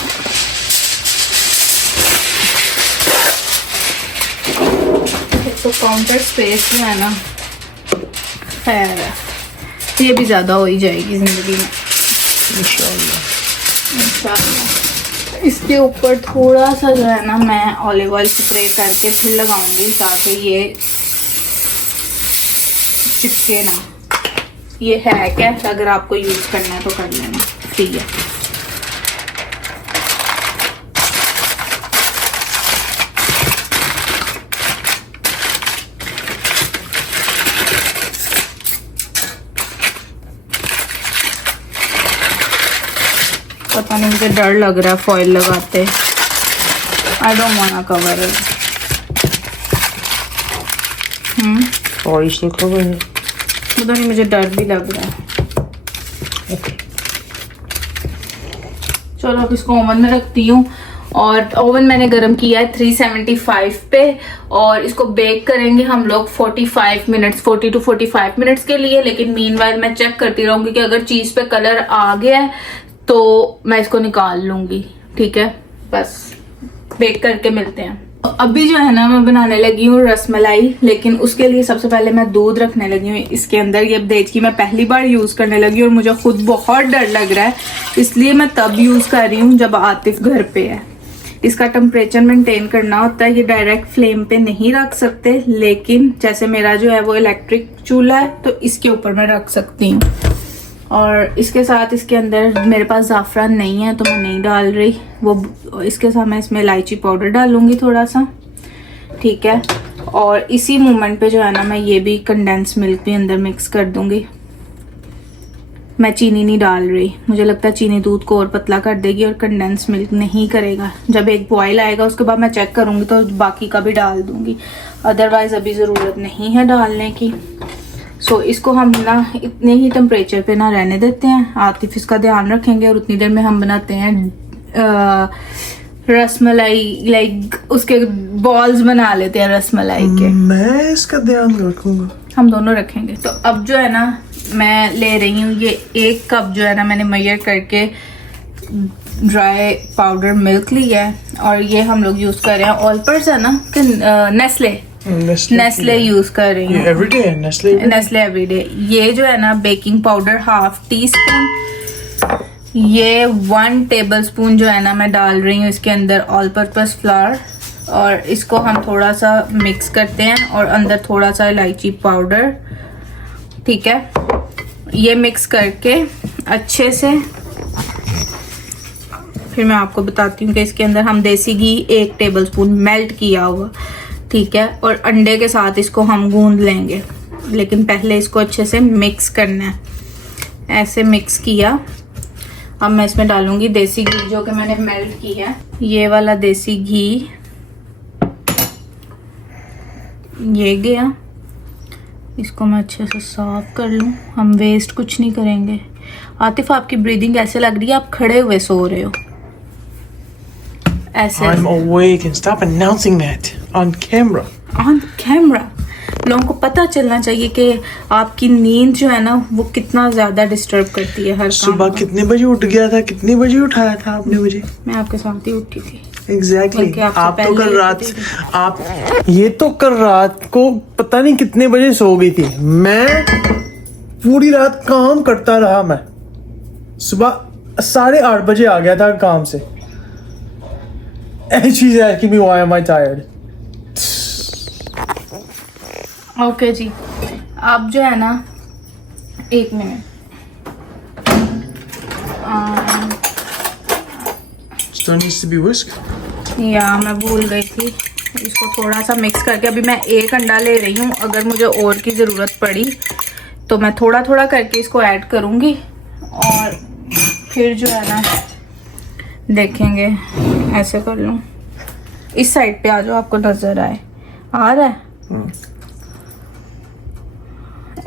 तो काउंटर स्पेस जो है ना, खैर है, ये भी ज़्यादा हो ही जाएगी ज़िंदगी में इंशाल्लाह. इसके ऊपर थोड़ा सा जो है ना मैं ऑलिव ऑयल स्प्रे करके फिर लगाऊंगी ताकि ये चिपके ना. ये है क्या, अगर आपको यूज़ करना है तो कर लेना, ठीक है. पता नहीं, मुझे डर लग रहा है फॉइल लगाते. I don't want to cover it. और इसको कवर है. पता नहीं, मुझे डर भी लग रहा है. चलो अब इसको ओवन में रखती हूँ. और ओवन मैंने गरम किया है 375 पे, और इसको बेक करेंगे हम लोग 45 मिनट्स, 40 to 45 मिनट्स के लिए. लेकिन मीनवाइल मैं चेक करती रहूंगी कि अगर चीज पे कलर आ गया है तो मैं इसको निकाल लूंगी. ठीक है, बस बेक करके मिलते हैं. अभी जो है ना मैं बनाने लगी हूँ रसमलाई. लेकिन उसके लिए सबसे पहले मैं दूध रखने लगी हूँ इसके अंदर. ये देख की मैं पहली बार यूज करने लगी हूँ और मुझे खुद बहुत डर लग रहा है, इसलिए मैं तब यूज कर रही हूँ जब आतिफ घर पे है. इसका टेम्परेचर मेंटेन करना होता है. ये डायरेक्ट फ्लेम पे नहीं रख सकते, लेकिन जैसे मेरा जो है वो इलेक्ट्रिक चूल्हा है तो इसके ऊपर मैं रख सकती हूँ. और इसके साथ इसके अंदर मेरे पास ज़ाफ़रान नहीं है तो मैं नहीं डाल रही वो. इसके साथ मैं इसमें इलायची पाउडर डालूंगी थोड़ा सा, ठीक है. और इसी मोमेंट पे जो है ना मैं ये भी कंडेंस मिल्क भी अंदर मिक्स कर दूंगी. मैं चीनी नहीं डाल रही, मुझे लगता है चीनी दूध को और पतला कर देगी और कंडेंस मिल्क नहीं करेगा. जब एक बॉयल आएगा उसके बाद मैं चेक करूंगी तो बाकी का भी डाल दूंगी, अदरवाइज अभी ज़रूरत नहीं है डालने की. सो इसको हम ना इतने ही टेम्परेचर पे ना रहने देते हैं. आतिफ इसका ध्यान रखेंगे और उतनी देर में हम बनाते हैं रसमलाई. लाइक उसके बॉल्स बना लेते हैं रसमलाई के. मैं इसका ध्यान रखूंगा, हम दोनों रखेंगे. तो अब जो है ना मैं ले रही हूँ ये 1 कप जो है ना मैंने मेजर करके ड्राई पाउडर मिल्क लिया है. और ये हम लोग यूज कर रहे हैं ऑलपर्स है ना कि नेस्ले यूज कर रही हूँ. Everyday Nestle everyday. ये जो है ना बेकिंग पाउडर 1/2 टीस्पून, ये 1 टेबलस्पून जो है ना मैं डाल रही हूँ इसके अंदर ऑल पर्पस फ्लावर. और इसको हम थोड़ा सा मिक्स करते हैं और अंदर थोड़ा सा इलायची पाउडर, ठीक है. ये मिक्स करके अच्छे से फिर मैं आपको बताती हूँ कि इसके अंदर हम देसी घी 1 टेबलस्पून मेल्ट किया हुआ, ठीक है. और अंडे के साथ इसको हम गूंद लेंगे, लेकिन पहले इसको अच्छे से मिक्स करना है. ऐसे मिक्स किया. अब मैं इसमें डालूंगी देसी घी जो कि मैंने मेल्ट किया है. ये वाला देसी घी ये गया. इसको मैं अच्छे से साफ कर लूँ. हम वेस्ट कुछ नहीं करेंगे. आतिफ आपकी ब्रीदिंग ऐसे लग रही है आप खड़े हुए सो रहे हो ऐसे. I'm awake and stop announcing that on camera. On camera. लोगों को पता चलना चाहिए कि आपकी नींद जो है ना वो कितना ज्यादा डिस्टर्ब करती है हर सुबह कितने बजे उठ गया था, कितने बजे उठाया था आपने मुझे? मैं आपके साथ ही उठी थी. एग्जैक्टली आप तो कल रात, आप ये तो कल रात को पता नहीं कितने बजे सो गई थी. मैं पूरी रात काम करता रहा. मैं सुबह 8:30 बजे आ गया था काम से. And she's asking me why am I tired? Okay जी. अब जो है ना 1 मिनट, Still needs to be whisked. या मैं भूल गई थी. इसको थोड़ा सा मिक्स करके अभी मैं 1 अंडा ले रही हूँ. अगर मुझे और की ज़रूरत पड़ी तो मैं थोड़ा थोड़ा करके इसको ऐड करूँगी. और फिर जो है ना देखेंगे. ऐसे कर लूँ. इस साइड पे आ जाओ, आपको नज़र आए. आ रहा है.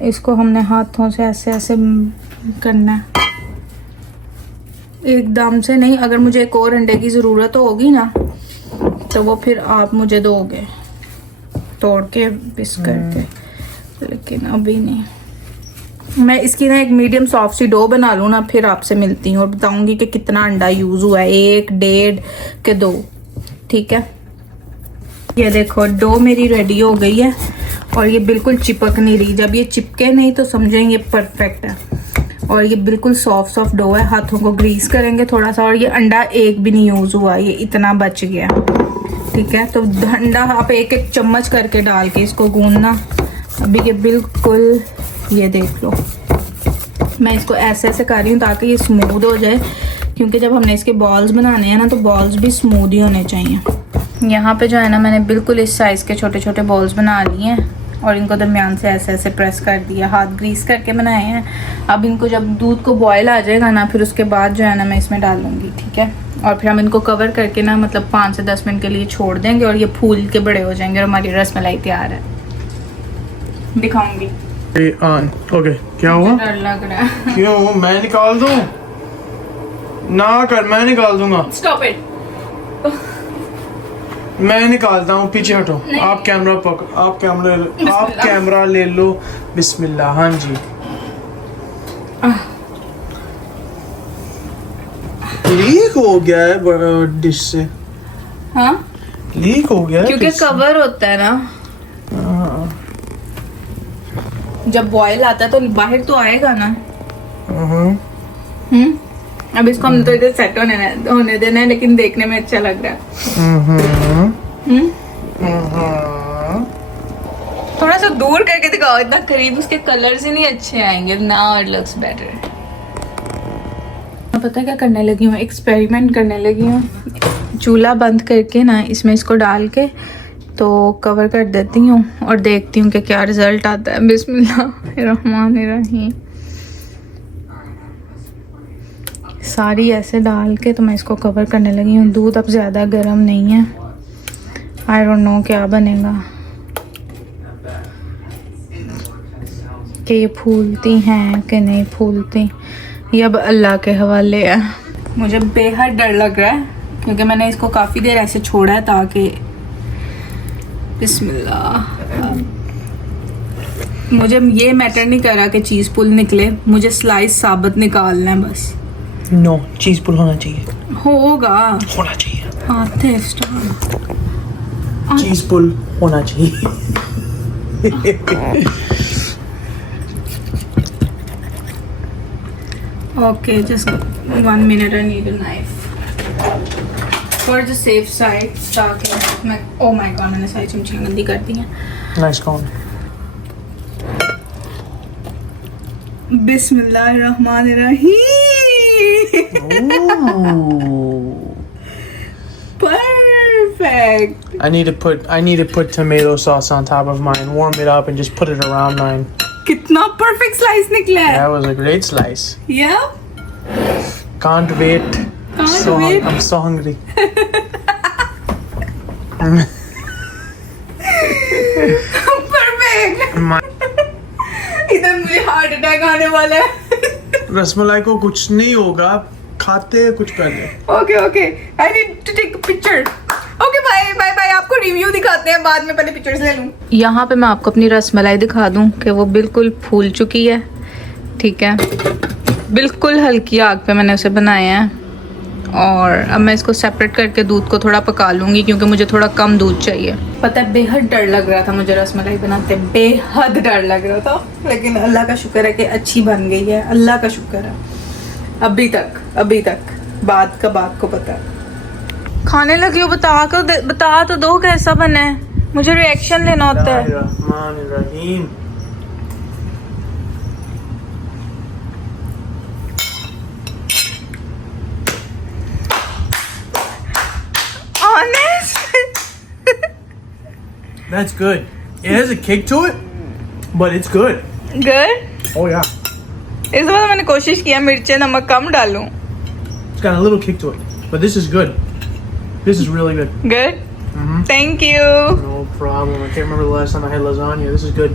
इसको हमने हाथों से ऐसे ऐसे करना है. एकदम से नहीं, अगर मुझे एक और अंडे की ज़रूरत होगी ना तो वो फिर आप मुझे दोगे तोड़ के पिस करके, लेकिन अभी नहीं। मैं इसकी ना एक मीडियम सॉफ्ट सी डो बना लूँ ना, फिर आपसे मिलती हूँ और बताऊंगी कि कितना अंडा यूज़ हुआ है, 1, 1.5 के 2। ठीक है, ये देखो डो मेरी रेडी हो गई है और ये बिल्कुल चिपक नहीं रही। जब ये चिपके नहीं तो समझेंगे परफेक्ट है। और ये बिल्कुल सॉफ्ट सॉफ्ट डो है, हाथों को ग्रीस करेंगे थोड़ा सा। और ये अंडा एक भी नहीं यूज़ हुआ, ये इतना बच गया। ठीक है, तो अंडा आप एक एक चम्मच करके डाल के इसको गूंदना। अभी ये बिल्कुल, ये देख लो, मैं इसको ऐसे ऐसे कर रही हूँ ताकि ये स्मूथ हो जाए, क्योंकि जब हमने इसके बॉल्स बनाने हैं ना तो बॉल्स भी स्मूथ ही होने चाहिए। यहाँ पे जो है ना मैंने बिल्कुल इस साइज़ के छोटे छोटे बॉल्स बना लिए हैं और इनको दरमियान से ऐसे ऐसे प्रेस कर दिया, हाथ ग्रीस करके बनाए हैं। अब इनको जब दूध को बॉयल आ जाएगा ना, फिर उसके बाद जो है ना मैं इसमें डाल लूँगी। ठीक है, और फिर हम इनको कवर करके ना मतलब 5 से 10 मिनट के लिए छोड़ देंगे और ये फूल के बड़े हो जाएंगे और हमारी रसमलाई तैयार है। दिखाऊंगी। ओके, क्या हुआ? डर लग रहा है। क्यों? मैं निकाल दूं? ना कर, मैं निकाल दूंगा। Stop it. मैं निकालता हूँ, पीछे हटो। आप कैमरा ले लो। बिस्मिल्लाह। हाँ जी, लीक हो गया है डिश से। हाँ, लीक हो गया है क्योंकि कवर होता है ना, जब बॉयल आता है तो बाहर तो आएगा ना। अब इसको हम तो इधर सेट होने देना है, लेकिन देखने में अच्छा लग रहा है। थोड़ा सा दूर करके दिखाओ, इतना करीब उसके कलर्स ही नहीं अच्छे आएंगे। Now it looks better. पता है क्या करने लगी हूँ? एक्सपेरिमेंट करने लगी हूँ। चूल्हा बंद करके ना इसमें इसको डाल के तो कवर कर देती हूँ और देखती हूँ कि क्या रिजल्ट आता है। बिस्मिल्लाहिर्रहमानिर्रहीम। सारी ऐसे डाल के तो मैं इसको कवर करने लगी हूँ। दूध अब ज़्यादा गर्म नहीं है। आई डोंट नो क्या बनेगा, कि ये फूलती हैं कि नहीं फूलती, ये अब अल्लाह के हवाले है। मुझे बेहद डर लग रहा है क्योंकि मैंने इसको काफ़ी देर ऐसे छोड़ा है ताकि, बिस्मिल्लाह, मुझे ये मैटर नहीं कर रहा कि चीज़ पुल निकले, मुझे स्लाइस साबित निकालना है बस। नो, चीज पुल होना चाहिए। होगा, होना चाहिए। चीज पुल होना चाहिए। Okay, just 1 minute. I need a knife for the safe side. ताकि मैं, oh my god, मैंने सारी चमचियाँ गंदी कर दी हैं। Nice cone. बिस्मिल्लाहिर्रहमानिर्रहीम। Perfect. I need to put tomato sauce on top of mine. Warm it up and just put it around mine. कितना perfect slice निकला है। That was a great slice. Yeah. Can't wait. Can't wait. I'm so hungry. Perfect. इधर मुझे हार्ट अटैक आने वाला है। रसमलाई को कुछ नहीं होगा, खाते कुछ पहले। Okay, I need to take a picture. Okay, bye bye bye. आपको रिव्यू दिखाते हैं बाद में, पहले पिक्चर्स ले लूं। यहाँ पे मैं आपको अपनी रसमलाई दिखा दूं कि वो बिल्कुल फूल चुकी है। ठीक है, बिल्कुल हल्की आग पे मैंने उसे बनाया है। और अब मैं इसको सेपरेट करके दूध को थोड़ा पका लूँगी क्योंकि मुझे थोड़ा कम दूध चाहिए। पता है, बेहद डर लग रहा था मुझे रसमलाई बनाते, बेहद डर लग रहा था, लेकिन अल्लाह का शुक्र है कि अच्छी बन गई है। अल्लाह का शुक्र है। अभी तक बात का बात को पता है। खाने लगी हो, बता तो दो कैसा बना है, मुझे रिएक्शन लेना होता है। रहमानिर्रहीम। That's good. It has a kick to it, but it's good. Good? Oh yeah. इस बार मैंने कोशिश किया मिर्चे नमक कम डालूं। It's got a little kick to it, but this is good. This is really good. Good? Thank you. No problem. I can't remember the last time I had lasagna. This is good.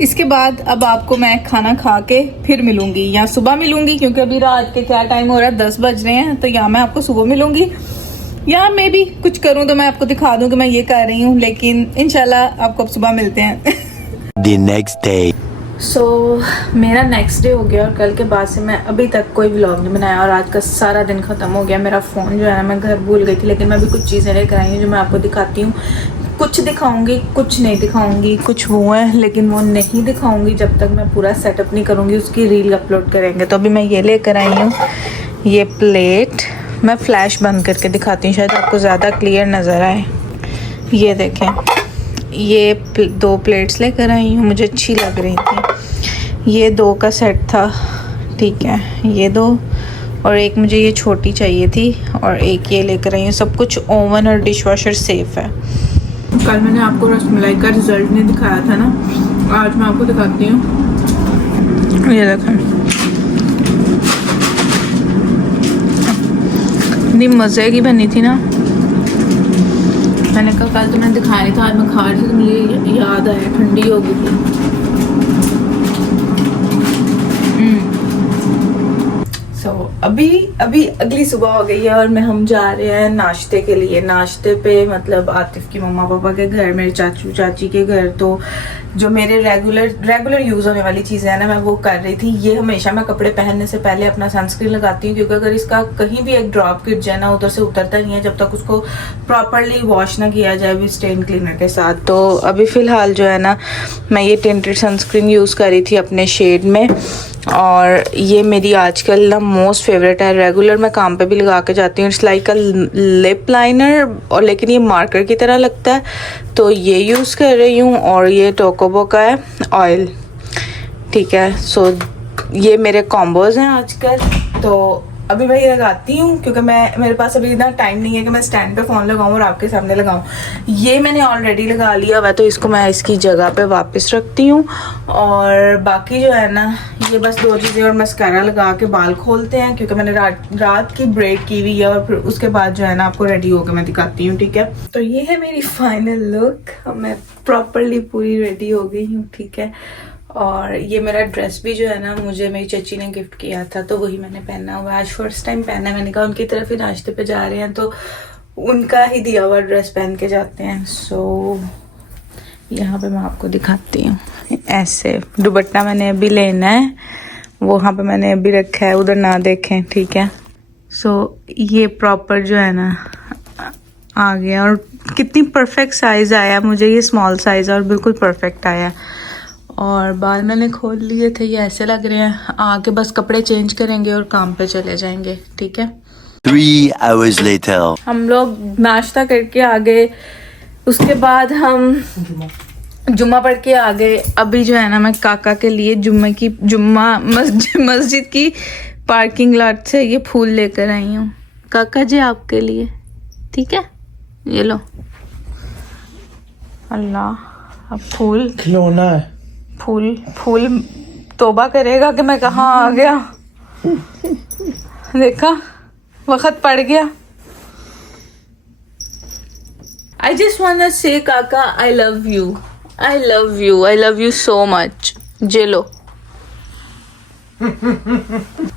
इसके बाद अब आपको मैं खाना खा के फिर मिलूंगी, या सुबह मिलूंगी क्योंकि अभी रात के क्या टाइम हो रहा है, 10 बज रहे हैं, तो या मैं आपको सुबह मिलूंगी या मे बी कुछ करूं तो मैं आपको दिखा दूं कि मैं ये कर रही हूँ, लेकिन इंशाल्लाह आपको अब सुबह मिलते हैं। The next day. मेरा नेक्स्ट डे हो गया और कल के बाद से मैं अभी तक कोई व्लॉग नहीं बनाया और आज का सारा दिन ख़त्म हो गया। मेरा फ़ोन जो है ना मैं घर भूल गई थी, लेकिन मैं अभी कुछ चीज़ें लेकर आई हूँ जो मैं आपको दिखाती हूँ। कुछ दिखाऊंगी, कुछ नहीं दिखाऊंगी, कुछ वो है लेकिन वो नहीं दिखाऊंगी जब तक मैं पूरा सेटअप नहीं करूँगी, उसकी रील अपलोड करेंगे। तो अभी मैं ये लेकर आई हूँ, ये प्लेट। मैं फ्लैश बंद करके दिखाती हूँ, शायद आपको ज़्यादा क्लियर नज़र आए। ये देखें, ये 2 प्लेट्स लेकर आई हूँ, मुझे अच्छी लग रही थी। ये 2 का सेट था, ठीक है, ये 2 और एक मुझे ये छोटी चाहिए थी और एक ये लेकर आई हूँ। सब कुछ ओवन और डिश वॉशर सेफ़ है। कल मैंने आपको रसमलाई का रिज़ल्ट नहीं दिखाया था ना, आज मैं आपको दिखाती हूँ। ये देखें, इतनी मज़े की बनी थी ना। मैंने कहा कल तो मैंने दिखाया नहीं था, आज मैं खा रही थी तो मुझे याद आया, ठंडी हो गई थी। अभी अगली सुबह हो गई है और हम जा रहे हैं नाश्ते के लिए। नाश्ते पे मतलब आतिफ की मम्मा पापा के घर, मेरे चाचू चाची के घर। तो जो मेरे रेगुलर यूज़ होने वाली चीज़ें हैं ना, मैं वो कर रही थी। ये हमेशा मैं कपड़े पहनने से पहले अपना सनस्क्रीन लगाती हूँ, क्योंकि अगर इसका कहीं भी एक ड्रॉप गिर जाए ना, उधर से उतरता नहीं है जब तक उसको प्रॉपरली वॉश ना किया जाए भी स्टेन क्लीनर के साथ। तो अभी फ़िलहाल जो है ना, मैं ये टिंटेड सनस्क्रीन यूज़ कर रही थी अपने शेड में, और ये मेरी आजकल ना मोस्ट फेवरेट है। रेगुलर मैं काम पे भी लगा के जाती हूँ। It's like a lip liner, और लेकिन ये मार्कर की तरह लगता है, तो ये यूज़ कर रही हूँ। और ये टोकोबो का है ऑयल, ठीक है। सो ये मेरे कॉम्बोज हैं आजकल। तो अभी मैं ये लगाती हूँ क्योंकि मेरे पास अभी इतना टाइम नहीं है कि मैं स्टैंड पे फ़ोन लगाऊँ और आपके सामने लगाऊँ। ये मैंने ऑलरेडी लगा लिया हुआ, तो इसको मैं इसकी जगह पे वापस रखती हूँ। और बाकी जो है ना, ये बस 2 चीज़ें और मस्कारा लगा के बाल खोलते हैं, क्योंकि मैंने रात की ब्रेड की हुई है। और फिर उसके बाद जो है ना, आपको रेडी होकर मैं दिखाती हूँ, ठीक है। तो ये है मेरी फाइनल लुक, मैं प्रॉपरली पूरी रेडी हो गई हूँ, ठीक है। और ये मेरा ड्रेस भी जो है ना, मुझे मेरी चची ने गिफ्ट किया था, तो वही मैंने पहना हुआ है। आज फर्स्ट टाइम पहना है। मैंने कहा उनकी तरफ ही नाश्ते पे जा रहे हैं तो उनका ही दिया हुआ ड्रेस पहन के जाते हैं। सो यहाँ पे मैं आपको दिखाती हूँ। ऐसे दुपट्टा मैंने अभी लेना है, वो वहाँ पे मैंने अभी रखा है, उधर ना देखें, ठीक है। सो ये प्रॉपर जो है ना आ गया, और कितनी परफेक्ट साइज़ आया। मुझे ये स्मॉल साइज़ और बिल्कुल परफेक्ट आया। और बाल मैंने खोल लिए थे, ये ऐसे लग रहे हैं। आके बस कपड़े चेंज करेंगे और काम पे चले जाएंगे, ठीक है। 3 hours later. हम लोग नाश्ता करके आ गए, उसके बाद हम जुम्मा पढ़ के आ गए। अभी जो है ना, मैं काका के लिए मस्जिद की पार्किंग लॉट से ये फूल लेकर आई हूँ। काका जी आपके लिए, ठीक है, ये लो। अल्लाह, अब फूल खिलौना है। फूल तौबा करेगा कि मैं कहाँ आ गया। देखा, वक्त पड़ गया। I just wanna say काका, I love you, I love you, I love you so much। जेलो।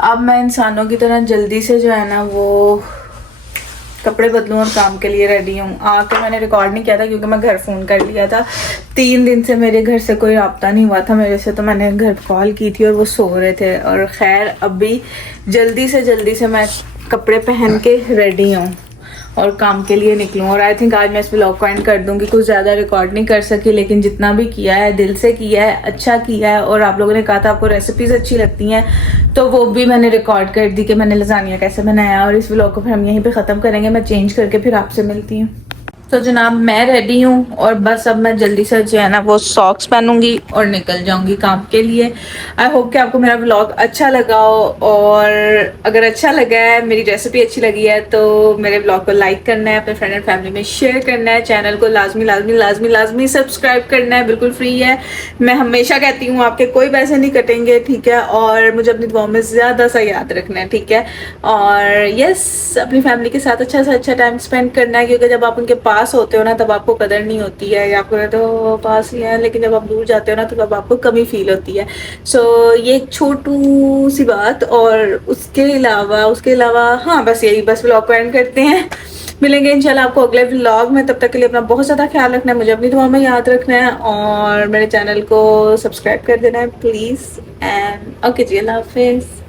अब मैं इंसानों की तरह जल्दी से जो है ना, वो कपड़े बदलूं और काम के लिए रेडी हूँ। आके मैंने रिकॉर्ड नहीं किया था क्योंकि मैं घर फ़ोन कर लिया था। 3 दिन से मेरे घर से कोई रब्ता नहीं हुआ था मेरे से, तो मैंने घर कॉल की थी और वो सो रहे थे। और ख़ैर अभी जल्दी से मैं कपड़े पहन के रेडी हूँ और काम के लिए निकलूँ। और आई थिंक आज मैं इस व्लॉग को एंड कर दूँगी। कुछ ज़्यादा रिकॉर्ड नहीं कर सकी, लेकिन जितना भी किया है दिल से किया है, अच्छा किया है। और आप लोगों ने कहा था आपको रेसिपीज़ अच्छी लगती हैं, तो वो भी मैंने रिकॉर्ड कर दी कि मैंने लजानिया कैसे बनाया। और इस व्लॉग को फिर हम यहीं पे ख़त्म करेंगे। मैं चेंज करके फिर आपसे मिलती हूँ। तो जनाब मैं रेडी हूँ और बस अब मैं जल्दी से जो है ना वो सॉक्स पहनूंगी और निकल जाऊंगी काम के लिए। आई होप कि आपको मेरा व्लॉग अच्छा लगा हो, और अगर अच्छा लगा है, मेरी रेसिपी अच्छी लगी है, तो मेरे व्लॉग को लाइक करना है, अपने फ्रेंड एंड फैमिली में शेयर करना है, चैनल को लाजमी सब्सक्राइब करना है, बिल्कुल फ्री है। मैं हमेशा कहती हूँ आपके कोई पैसे नहीं कटेंगे, ठीक है। और मुझे अपनी दुआ में ज़्यादा सा याद रखना है, ठीक है। और यस, अपनी फैमिली के साथ अच्छा सा अच्छा टाइम स्पेंड करना है, क्योंकि जब आप उनके पास पास होते हो ना तब आपको कदर नहीं होती है, या फिर तो पास ही है लेकिन जब आप दूर जाते हो ना तो तब आपको कमी फील होती है। सो ये एक छोटू सी बात। और उसके अलावा हाँ बस यही, बस व्लॉग को एंड करते हैं। मिलेंगे इंशाल्लाह आपको अगले व्लॉग में, तब तक के लिए अपना बहुत ज़्यादा ख्याल रखना है, मुझे अपनी दुआ में याद रखना है और मेरे चैनल को सब्सक्राइब कर देना है प्लीज़। एंड ओके जी, अल्लाह हाफिज़।